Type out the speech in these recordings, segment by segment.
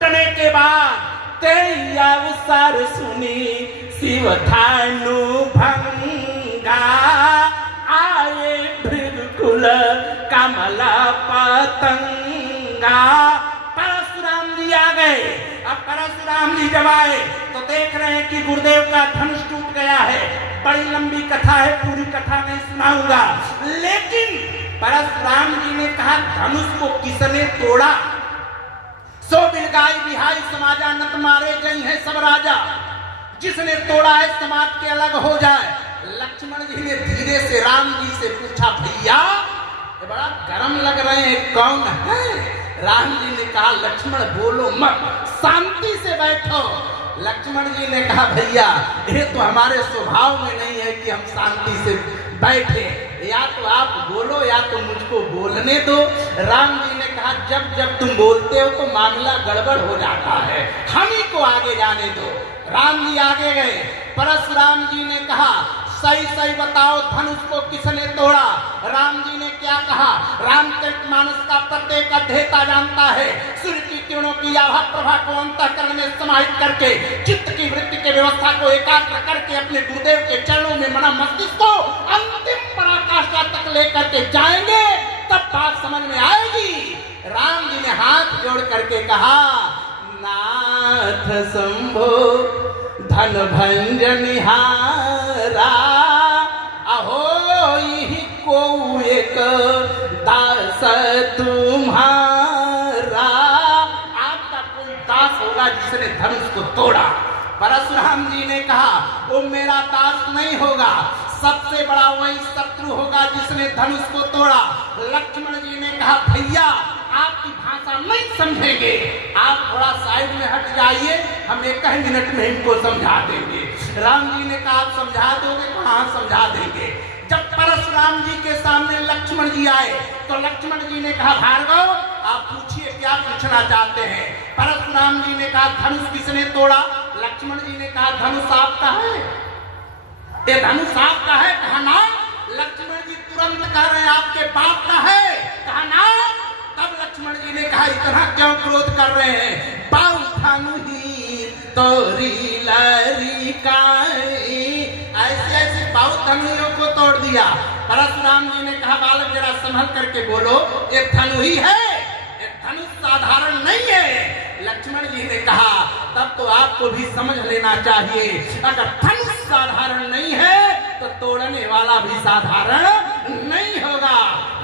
के बाद तेरी अवसर सुनी शिव थानु भंगा आए बिल्कुल कमल पतंगा। परशुराम जी आ गए। अब परशुराम जी जब आए तो देख रहे हैं कि गुरुदेव का धनुष टूट गया है। बड़ी लंबी कथा है, पूरी कथा नहीं सुनाऊंगा, लेकिन परशुराम जी ने कहा धनुष को किसने तोड़ा? सो बिलगाई बिहाई समाजा नत मारे गई है सब राजा, जिसने तोड़ा है समाज के अलग हो जाए। लक्ष्मण जी ने धीरे से राम जी से पूछा, भैया ये बड़ा गर्म लग रहे हैं, कौन है? राम जी ने कहा लक्ष्मण बोलो मत, शांति से बैठो। लक्ष्मण जी ने कहा भैया ये तो हमारे स्वभाव में नहीं है कि हम शांति से बैठे, या तो आप बोलो या तो मुझको बोलने दो। राम जी ने कहा जब जब तुम बोलते हो तो मामला गड़बड़ हो जाता है, हम ही को आगे जाने दो। राम जी आगे गए। परशुराम जी ने कहा सही सही बताओ धनुष को किसने तोड़ा? राम जी ने क्या कहा? रामचरितमानस का प्रत्येक अध्येता जानता है सूर्य की किरणों की आभा प्रभा को अंतःकरण में समाहित करके चित्त की वृत्ति के व्यवस्था को एकाग्र करके अपने गुरुदेव के चरणों में मना मस्तिष्क को अंतिम पराकाष्ठा तक लेकर के जाएंगे, तब बात समझ में आएगी। राम जी ने हाथ जोड़ करके कहा नाथ शंभो धन भंजनिहारा, अहो यही को एक दास तुम्हारा। आपका कोई दास होगा जिसने धनुष को तोड़ा। परशुराम जी ने कहा वो मेरा दास नहीं होगा, सबसे बड़ा वही शत्रु होगा जिसने धनुष को तोड़ा। लक्ष्मण जी ने कहा भैया आपकी भाषा नहीं समझेंगे, आप थोड़ा साइड में हट जाइए, हम एक ही मिनट में इनको समझा देंगे। राम जी ने कहा आप समझा दोगे? कहाँ समझा देंगे। जब परशुराम जी के सामने लक्ष्मण जी आए तो लक्ष्मण जी ने कहा भार्गव आप पूछिए क्या पूछना चाहते हैं। परशुराम जी ने कहा धनुष किसने तोड़ा? लक्ष्मण जी ने कहा धनुष आपका है। ये धनुष आपका है? कहा ना। लक्ष्मण जी तुरंत कह रहे हैं आपके बाप का है। कहा ना। तब लक्ष्मण जी ने कहा इतना क्यों क्रोध कर रहे हैं? बाऊ धनु ही तोरी लरी काई, ऐसे ऐसे बाऊ धनुओं को तोड़ दिया। परशुराम जी ने कहा बालक जरा संभल करके बोलो, ये धनु ही है, ये धनुष साधारण नहीं है। लक्ष्मण जी ने कहा तब तो आपको भी समझ लेना चाहिए, अगर धनुष साधारण नहीं है तो तोड़ने वाला भी साधारण नहीं होगा।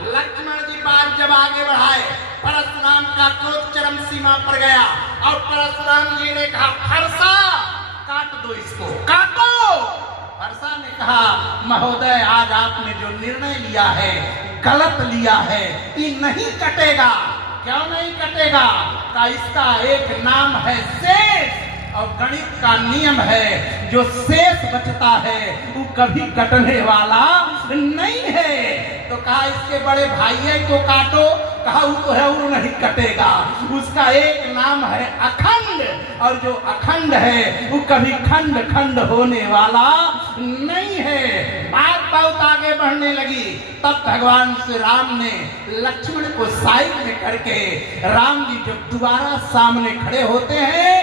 लक्ष्मण जी बात जब आगे बढ़ाए, परशुराम का क्रोध चरम सीमा पर गया और परशुराम जी ने कहा फरसा काट दो, इसको काटो। फरसा ने कहा महोदय आज आपने जो निर्णय लिया है गलत लिया है, ये नहीं कटेगा। क्यों नहीं कटेगा? का इसका एक नाम है शेष, और गणित का नियम है जो शेष बचता है वो कभी कटने वाला नहीं है। तो कहा इसके बड़े भाई को काटो। कहा वो तो है वो नहीं कटेगा, उसका एक नाम है अखंड, और जो अखंड है वो कभी खंड खंड होने वाला नहीं है। बात बहुत आगे बढ़ने लगी। तब भगवान श्री राम ने लक्ष्मण को साइड में करके राम जी जब दोबारा सामने खड़े होते हैं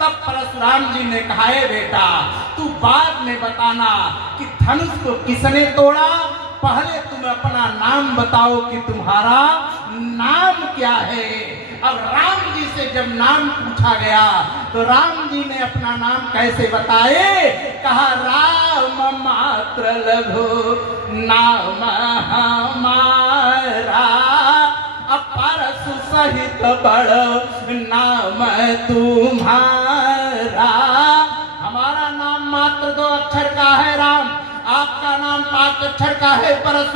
तब परशुराम जी ने कहा बेटा तू बाद में बताना कि धनुष को किसने तोड़ा, पहले तुम अपना नाम बताओ कि तुम्हारा नाम क्या है। अब राम जी से जब नाम पूछा गया तो राम जी ने अपना नाम कैसे बताए? कहा राम मात्र लघु नाम हमारा, परशु सहित बड़ नाम तुम्हारा। हमारा नाम मात्र 2 अक्षर का है राम, आपका नाम 5 अक्षर का है। परशु